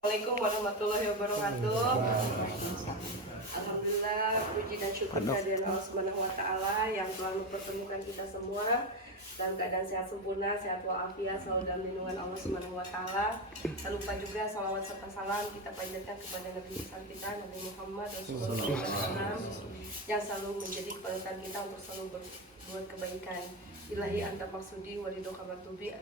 Assalamualaikum warahmatullahi wabarakatuh. Alhamdulillah, puji dan syukur kehadiran Allah Subhanahu wa taala yang telah mempertemukan kita semua dalam keadaan sehat sempurna, sehat walafiat, selalu dalam lindungan Allah Subhanahu wa taala. Tak lupa juga salawat serta salam kita panjatkan kepada Nabi besar kita Nabi Muhammad Rasulullah SAW yang selalu menjadi kekuatan kita untuk selalu berbuat kebaikan. Ilahi anta maksudi walidoka matubi.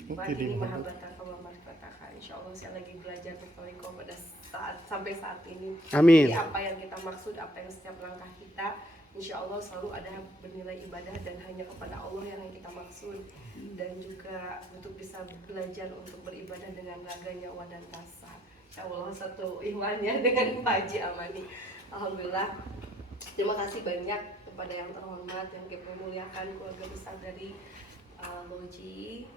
Ini mahabbatan Allah marfataka. Insyaallah saya lagi belajar bertoriko pada sampai saat ini. Amin. Jadi apa yang kita maksud, apa yang setiap langkah kita, insyaallah selalu ada bernilai ibadah dan hanya kepada Allah yang kita maksud. Dan juga untuk bisa belajar untuk beribadah dengan raga, nyawa dan rasa. Insyaallah satu imannya dengan Pak Haji Amani. Alhamdulillah. Terima kasih banyak kepada yang terhormat yang kita muliakan keluarga besar dari Loji,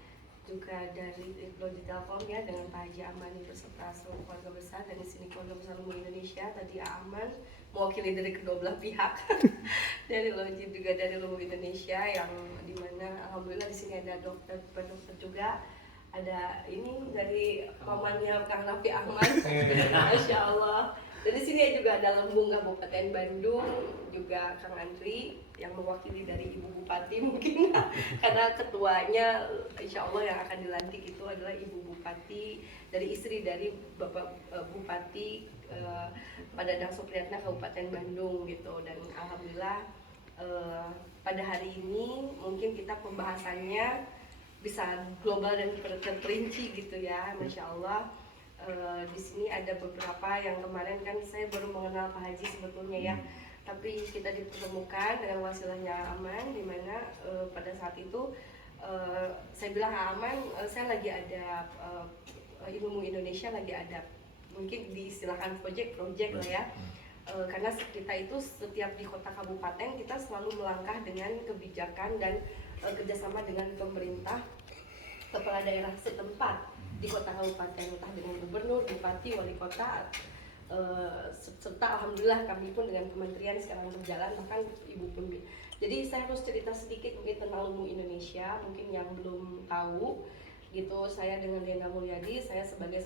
juga dari Loji Telkom ya, dengan Pak Haji Amani beserta seluruh keluarga besar, dan di sini keluarga besar Lumu Indonesia tadi Aman mewakili dari kedua belah pihak dari Loji juga dari Lumu Indonesia, yang dimana alhamdulillah di sini ada dokter juga, ada ini dari pamannya Kang Raffi Ahmad, masya Allah. Dan di sini juga ada Lembung Kabupaten Bandung, juga Kang Andri yang mewakili dari Ibu Bupati mungkin karena ketuanya insya Allah yang akan dilantik itu adalah Ibu Bupati dari istri dari Bapak Bupati pada Dadang Supriyatna Kabupaten Bandung gitu. Dan alhamdulillah pada hari ini mungkin kita pembahasannya bisa global dan terperinci gitu ya, masya Allah. Di sini ada beberapa yang kemarin kan saya baru mengenal Pak Haji sebetulnya ya, tapi kita dipertemukan dengan wasilahnya Aman, dimana pada saat itu saya bilang Aman, saya lagi ada Ilmu Indonesia lagi ada, mungkin diistilahkan project lah ya. Karena kita itu setiap di kota kabupaten kita selalu melangkah dengan kebijakan dan kerjasama dengan pemerintah, kepala daerah setempat di kota kabupaten, entah dengan gubernur, bupati, wali kota, serta alhamdulillah kami pun dengan kementerian sekarang berjalan, bahkan ibu pun. Jadi saya harus cerita sedikit mungkin tentang Lumu Indonesia, mungkin yang belum tahu gitu. Saya dengan Lena Mulyadi, saya sebagai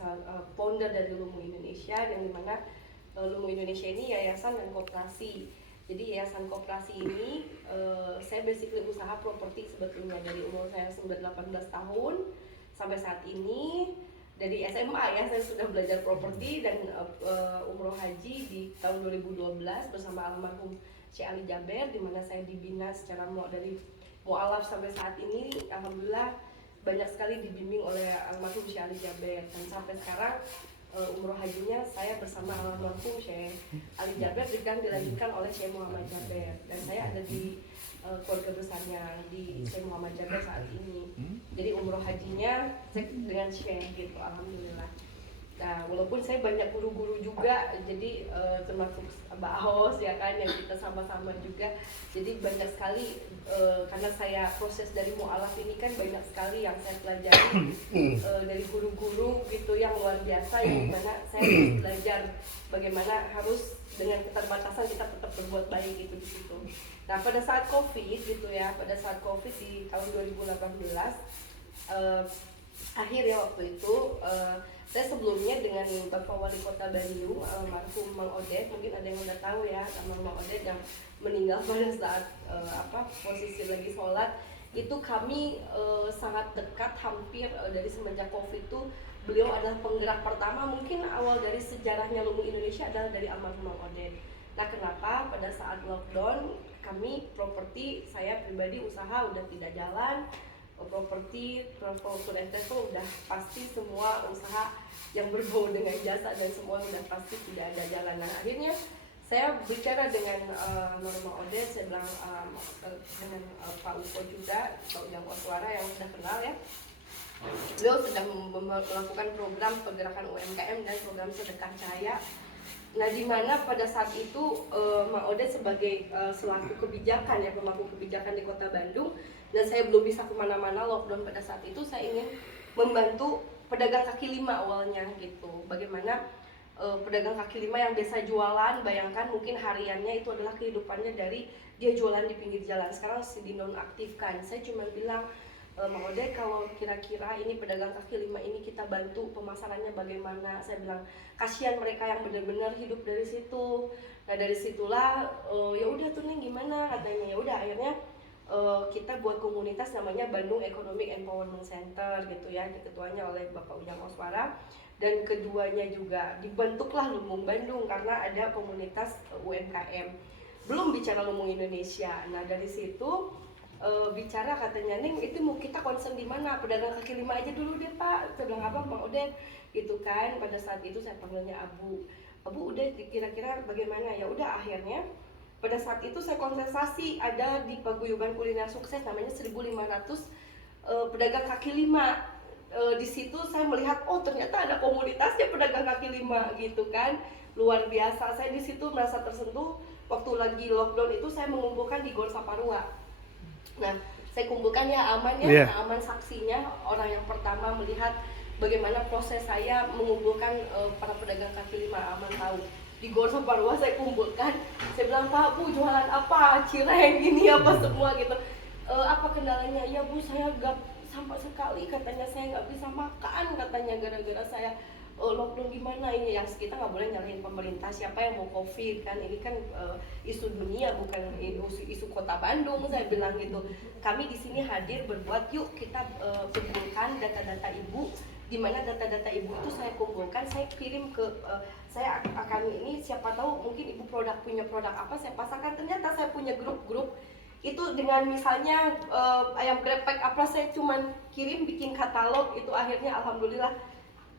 founder dari Lumu Indonesia, yang dimana Lumu Indonesia ini yayasan dan koperasi. Jadi yayasan koperasi ini saya basically usaha properti sebetulnya dari umur saya 18 tahun sampai saat ini. Dari SMA ya saya sudah belajar properti dan umroh haji di tahun 2012 bersama almarhum Syekh Ali Jaber, di mana saya dibina secara dari mualaf sampai saat ini. Alhamdulillah banyak sekali dibimbing oleh almarhum Syekh Ali Jaber, dan sampai sekarang umroh hajinya saya bersama almarhum Syekh Ali Jaber dan dilanjutkan oleh Syekh Muhammad Jaber, dan saya ada di keluarga besarnya di Syekh Muhammad Jaber saat ini. Jadi umroh hajinya dengan Syekh gitu, alhamdulillah. Nah, walaupun saya banyak guru-guru juga, jadi termasuk Mbak Ahos ya kan, yang kita sama-sama juga. Jadi banyak sekali karena saya proses dari mu'alaf ini kan banyak sekali yang saya pelajari dari guru-guru gitu yang luar biasa, yang mana saya harus belajar bagaimana harus dengan keterbatasan kita tetap berbuat baik gitu di situ. Nah, pada saat Covid gitu ya, pada saat Covid di tahun 2018 akhir ya waktu itu, saya sebelumnya dengan Bapak Wali Kota Bandung almarhum Mang Odet, mungkin ada yang udah tahu ya sama Mang Odet yang meninggal pada saat posisi lagi sholat itu, kami sangat dekat, hampir dari semenjak Covid itu beliau adalah penggerak pertama, mungkin awal dari sejarahnya Lumu Indonesia adalah dari almarhum Mang Odet. Nah, kenapa pada saat lockdown kami properti, saya pribadi usaha udah tidak jalan, properti, transport and travel udah pasti, semua usaha yang berbau dengan jasa dan semua udah pasti tidak ada jalan. Nah, akhirnya saya bicara dengan Norma Odet, saya bilang dengan Pak Uko juga, Pak Ujang Oswara yang sudah kenal ya. Beliau sedang melakukan program pergerakan UMKM dan program sedekah cahaya. Nah, di mana pada saat itu Mang Odet sebagai selaku kebijakan ya, pemangku kebijakan di Kota Bandung, dan saya belum bisa kemana-mana lockdown pada saat itu, saya ingin membantu pedagang kaki lima awalnya gitu. Bagaimana pedagang kaki lima yang biasa jualan, bayangkan mungkin hariannya itu adalah kehidupannya dari dia jualan di pinggir jalan, sekarang dinonaktifkan. Saya cuma bilang Mang Ode, kalau kira-kira ini pedagang kaki lima ini kita bantu pemasarannya bagaimana? Saya bilang kasihan mereka yang benar-benar hidup dari situ. Nah dari situlah ya udah tuh Neng gimana katanya, ya udah akhirnya kita buat komunitas namanya Bandung Economic Empowerment Center gitu ya, diketuanya oleh Bapak Ujang Koswara, dan keduanya juga dibentuklah Lumbung Bandung karena ada komunitas UMKM. Belum bicara Lumbung Indonesia. Nah dari situ bicara katanya, Neng itu mau kita concern di mana, pedagang kaki lima aja dulu deh Pak. Saya bilang apa Bang Odet gitu kan. Pada saat itu saya panggilnya Abu udah kira-kira bagaimana, ya udah akhirnya pada saat itu saya konsentrasi ada di paguyuban kuliner sukses namanya 1.500 pedagang kaki lima. Di situ saya melihat oh ternyata ada komunitasnya pedagang kaki lima gitu kan, luar biasa. Saya di situ merasa tersentuh. Waktu lagi lockdown itu saya mengumpulkan di Gor Saparua. Nah, saya kumpulkan ya Aman ya, Aman saksinya, orang yang pertama melihat bagaimana proses saya mengumpulkan para pedagang kaki lima. Aman tahu di Gor Saparua saya kumpulkan. Saya bilang, Pak Bu jualan apa, cireng gini apa semua gitu. Apa kendalanya? Ya Bu saya gak sampai sekali katanya, saya nggak bisa makan katanya gara-gara saya lockdown. Gimana ini ya, kita nggak boleh nyalahin pemerintah, siapa yang mau covid kan, ini kan isu dunia bukan isu kota Bandung. Saya bilang gitu, kami di sini hadir berbuat, yuk kita kumpulkan data-data ibu, di mana data-data ibu itu saya kumpulkan, saya kirim ke saya akan ini, siapa tahu mungkin ibu punya produk apa saya pasarkan. Ternyata saya punya grup-grup itu dengan misalnya ayam geprek apa, saya cuman kirim bikin katalog itu, akhirnya alhamdulillah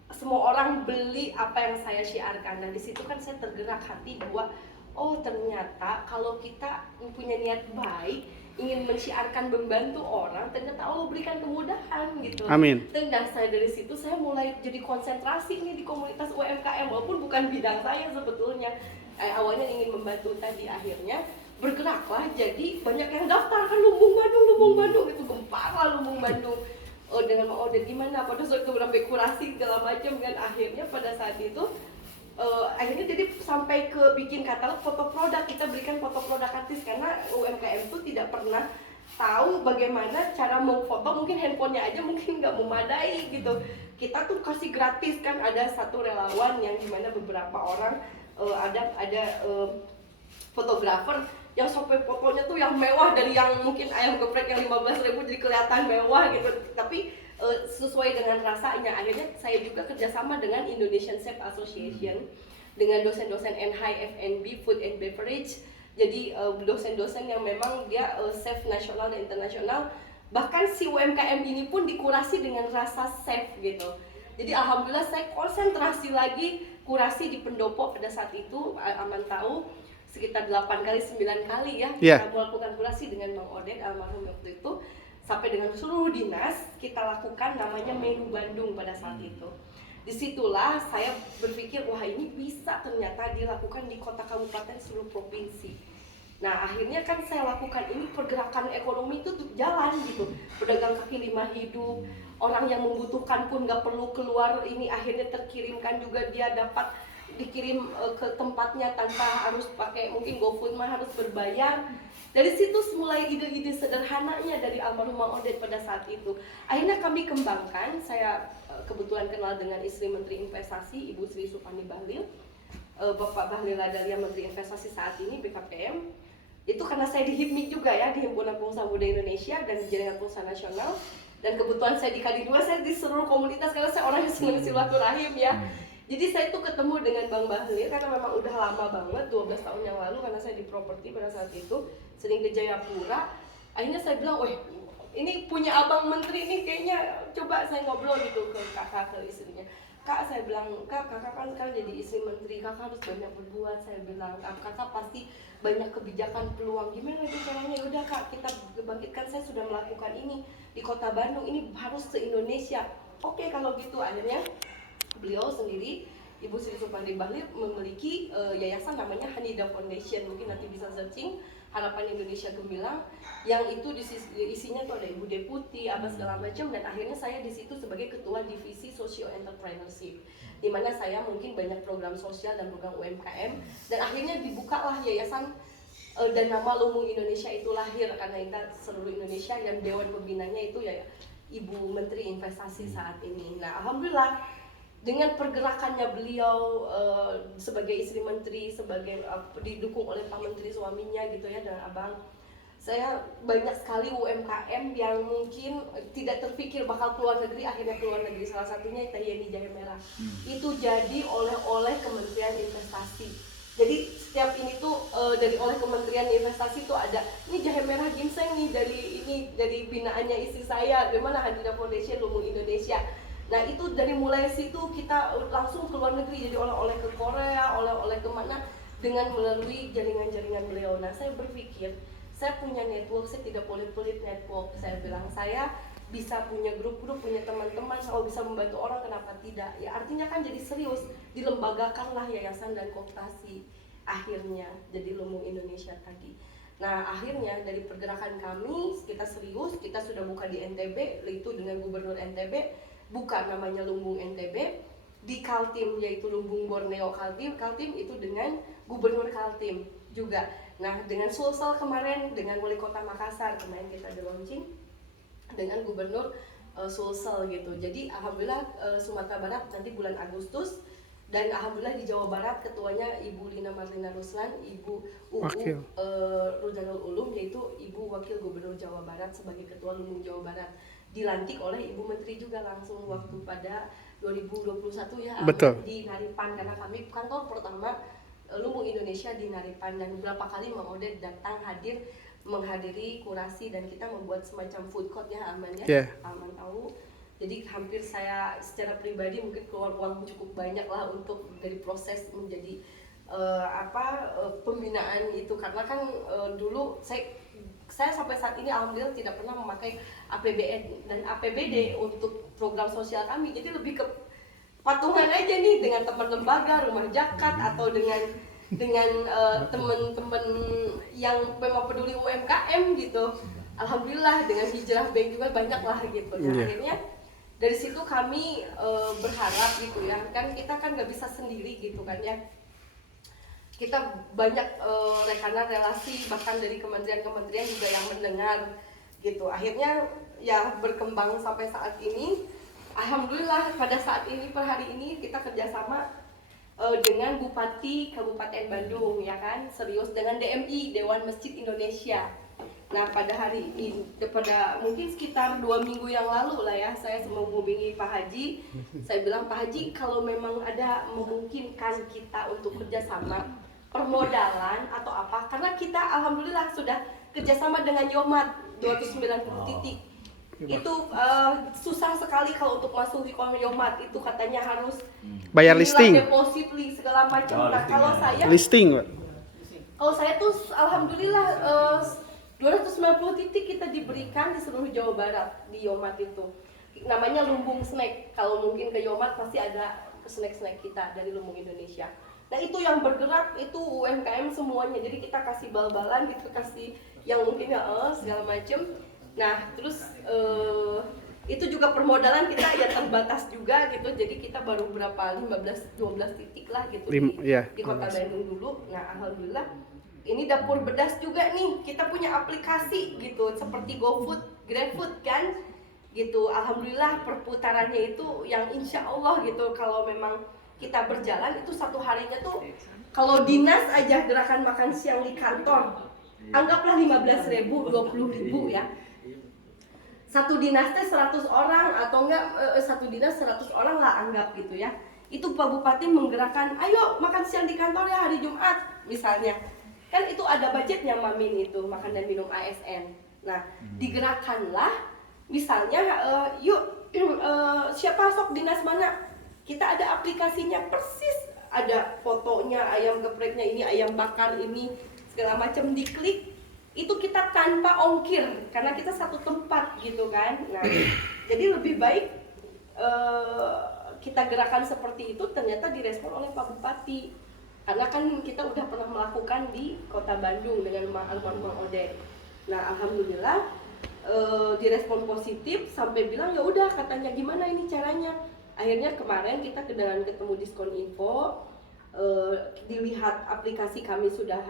semua orang beli apa yang saya syiarkan. Dan di situ kan saya tergerak hati bahwa oh ternyata kalau kita punya niat baik ingin mensyiarkan membantu orang, ternyata Allah berikan kemudahan gitu. Amin. Dan saya dari situ saya mulai jadi konsentrasi nih di komunitas UMKM, walaupun bukan bidang saya sebetulnya. Awalnya ingin membantu, tadi akhirnya bergeraklah, jadi banyak yang daftar kan, Lumbung Bandung itu gempar Lumbung Bandung. Dengan Mang Odet gimana, pada saat beberapa kurasi segala macam kan, akhirnya pada saat itu akhirnya jadi sampai ke bikin katalog foto produk, kita berikan foto produk artis karena UMKM itu tidak pernah tahu bagaimana cara memfoto, mungkin handphonenya aja mungkin nggak memadai gitu. Kita tuh kasih gratis kan, ada satu relawan yang dimana beberapa orang ada fotografer yang sampai fotonya tuh yang mewah, dari yang mungkin ayam geprek yang 15.000 jadi kelihatan mewah gitu, tapi sesuai dengan rasanya. Akhirnya saya juga kerjasama dengan Indonesian Chef Association, dengan dosen-dosen NHI F&B Food and Beverage. Jadi dosen-dosen yang memang dia chef nasional dan internasional. Bahkan si UMKM ini pun dikurasi dengan rasa chef gitu. Jadi alhamdulillah saya konsentrasi lagi kurasi di pendopo pada saat itu. Aman tahu sekitar 8 kali 9 kali ya kita melakukan kurasi dengan Mang Odet almarhum waktu itu, sampai dengan seluruh dinas kita lakukan namanya menu Bandung pada saat itu. Disitulah saya berpikir wah ini bisa ternyata dilakukan di kota kabupaten seluruh provinsi. Nah akhirnya kan saya lakukan ini, pergerakan ekonomi itu jalan gitu, pedagang kaki lima hidup, orang yang membutuhkan pun nggak perlu keluar, ini akhirnya terkirimkan juga, dia dapat dikirim ke tempatnya tanpa harus pakai mungkin GoFood mah harus berbayar. Dari situ mulai ide-ide sederhananya dari almarhum Mang Odet pada saat itu. Akhirnya kami kembangkan, saya kebetulan kenal dengan istri Menteri Investasi Ibu Sri Supandi Bahlil, Bapak Bahlil Ladalia Menteri Investasi saat ini BKPM. Itu karena saya di HIPMI juga ya, di Himpunan Pengusaha Muda Indonesia dan di Jaringan Pengusaha Nasional. Dan kebetulan saya di Kali 2, saya di seluruh komunitas karena saya orang yang senang silaturahim ya. Jadi saya tuh ketemu dengan Bang Bahlil karena memang udah lama banget, 12 tahun yang lalu, karena saya di properti pada saat itu, sering ke Jayapura. Akhirnya saya bilang, weh ini punya abang menteri nih, kayaknya coba saya ngobrol gitu ke kakak, ke istrinya. Kak, saya bilang, kakak kan sekarang jadi istri menteri, kakak harus banyak berbuat. Saya bilang, kakak pasti banyak kebijakan peluang, gimana itu caranya? Udah kak, kita bangkitkan, saya sudah melakukan ini di kota Bandung, ini harus se-Indonesia. Oke kalau gitu. Akhirnya beliau sendiri, Ibu Sri Supandi Bahlil, memiliki yayasan namanya Hanida Foundation, mungkin nanti bisa searching, Harapan Indonesia Gemilang, yang itu isinya tuh ada Ibu Deputi, apa segala macam. Dan akhirnya saya di situ sebagai ketua divisi Socio Entrepreneurship, di mana saya mungkin banyak program sosial dan program UMKM. Dan akhirnya dibukalah yayasan dan nama Lumbung Indonesia itu lahir karena kita seluruh Indonesia, dan Dewan Pembinanya itu ya Ibu Menteri Investasi saat ini. Nah, alhamdulillah dengan pergerakannya beliau sebagai istri menteri, sebagai didukung oleh Pak Menteri suaminya gitu ya, dan abang, saya banyak sekali UMKM yang mungkin tidak terpikir bakal keluar negeri, akhirnya keluar negeri. Salah satunya Teh Yeni Jahe Merah. Itu jadi oleh Kementerian Investasi. Jadi setiap ini tuh oleh Kementerian Investasi tuh ada, ini jahe merah ginseng nih dari binaannya istri saya, di mana Hadira Foundation Lumbung Indonesia. Nah itu dari mulai situ kita langsung ke luar negeri, jadi oleh-oleh ke Korea, oleh-oleh kemana, dengan melalui jaringan-jaringan beliau. Nah saya berpikir, saya punya network, saya tidak boleh pelit network. Saya bilang saya bisa punya grup-grup, punya teman-teman, kalau bisa membantu orang, kenapa tidak? Ya artinya kan jadi serius, dilembagakanlah yayasan dan koperasi. Akhirnya jadi Lumbung Indonesia tadi. Nah akhirnya dari pergerakan kami, kita serius, kita sudah buka di NTB, itu dengan Gubernur NTB, buka namanya Lumbung NTB, di Kaltim yaitu Lumbung Borneo Kaltim itu dengan Gubernur Kaltim juga. Nah dengan Sulsel kemarin, dengan Wali Kota Makassar kemarin kita ada launching dengan Gubernur Sulsel gitu. Jadi alhamdulillah Sumatera Barat nanti bulan Agustus, dan alhamdulillah di Jawa Barat ketuanya Ibu Lina Marlina Ruslan, Ibu Ruzanul Ulum, yaitu Ibu Wakil Gubernur Jawa Barat sebagai Ketua Lumbung Jawa Barat, dilantik oleh Ibu Menteri juga langsung waktu pada 2021 ya. Betul. Di Naripan, karena kami kantor pertama Lumbung Indonesia di Naripan, dan beberapa kali Mang Oded datang menghadiri kurasi, dan kita membuat semacam food court ya, Aman ya. Yeah. Aman tahu. Jadi hampir saya secara pribadi mungkin keluar uang cukup banyak lah untuk dari proses menjadi pembinaan itu, karena kan dulu saya sampai saat ini alhamdulillah tidak pernah memakai APBN dan APBD untuk program sosial kami. Jadi lebih ke patungan aja nih dengan teman lembaga, rumah zakat, atau dengan teman-teman yang memang peduli UMKM gitu. Alhamdulillah dengan Hijrah Bank juga banyak lah gitu. Nah, akhirnya dari situ kami berharap gitu ya, kan kita kan nggak bisa sendiri gitu kan ya. Kita banyak rekanan relasi bahkan dari kementerian-kementerian juga yang mendengar gitu. Akhirnya ya berkembang sampai saat ini. Alhamdulillah pada saat ini, per hari ini kita kerjasama dengan Bupati Kabupaten Bandung ya kan, serius dengan DMI, Dewan Masjid Indonesia. Nah pada hari ini, pada mungkin sekitar 2 minggu yang lalu lah ya, saya menghubungi Pak Haji. Saya bilang, Pak Haji, kalau memang ada memungkinkan kita untuk kerjasama, permodalan atau apa, karena kita alhamdulillah sudah kerjasama dengan Yomat 290 titik. Itu susah sekali kalau untuk masuk di Yomat, itu katanya harus bayar listing, deposit segala macam. Nah kalau saya listing, kalau saya tuh alhamdulillah 290 titik kita diberikan di seluruh Jawa Barat di Yomat itu. Namanya Lumbung Snack. Kalau mungkin ke Yomat pasti ada snack-snack kita dari Lumbung Indonesia. Nah itu yang bergerak itu UMKM semuanya. Jadi kita kasih bal-balan, kita kasih yang mungkin segala macam. Nah terus itu juga permodalan kita ya terbatas juga gitu. Jadi kita baru berapa 15-12 titik lah gitu di Kota Bandung dulu. Nah alhamdulillah ini dapur bedas juga nih, kita punya aplikasi gitu seperti GoFood, GrabFood kan gitu. Alhamdulillah perputarannya itu yang insya Allah gitu, kalau memang kita berjalan itu satu harinya tuh, kalau dinas aja gerakan makan siang di kantor anggaplah 15.000, 20.000 ya, satu dinasnya 100 orang atau enggak satu dinas 100 orang lah anggap gitu ya. Itu Pak Bupati menggerakkan, ayo makan siang di kantor ya hari Jumat misalnya. Kan itu ada budgetnya Mamin itu, makan dan minum ASN. Nah, digerakkanlah misalnya yuk siapa sok dinas mana? Kita ada aplikasinya persis, ada fotonya ayam gepreknya ini, ayam bakar ini, segala macam, diklik. Itu kita tanpa ongkir karena kita satu tempat gitu kan. Nah, jadi lebih baik kita gerakan seperti itu, ternyata direspon oleh Pak Bupati. Karena kan kita udah pernah melakukan di Kota Bandung dengan almarhum Mang Oded. Nah alhamdulillah direspon positif sampai bilang ya udah, katanya gimana ini caranya. Akhirnya kemarin kita ketemu Diskon Info, dilihat aplikasi kami sudah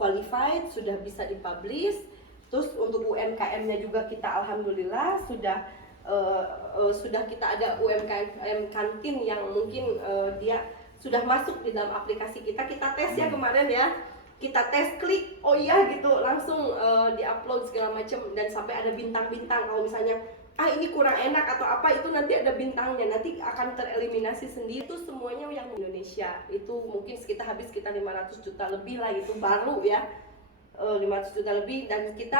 qualified, sudah bisa dipublish. Terus untuk UMKM-nya juga kita alhamdulillah sudah kita ada UMKM kantin yang mungkin dia sudah masuk di dalam aplikasi kita tes ya kemarin ya, kita tes klik oh iya gitu langsung diupload segala macam, dan sampai ada bintang-bintang. Kalau misalnya ini kurang enak atau apa, itu nanti ada bintangnya, nanti akan tereliminasi sendiri. Itu semuanya yang Indonesia itu mungkin habis sekitar 500 juta lebih lah, itu baru ya, 500 juta lebih, dan kita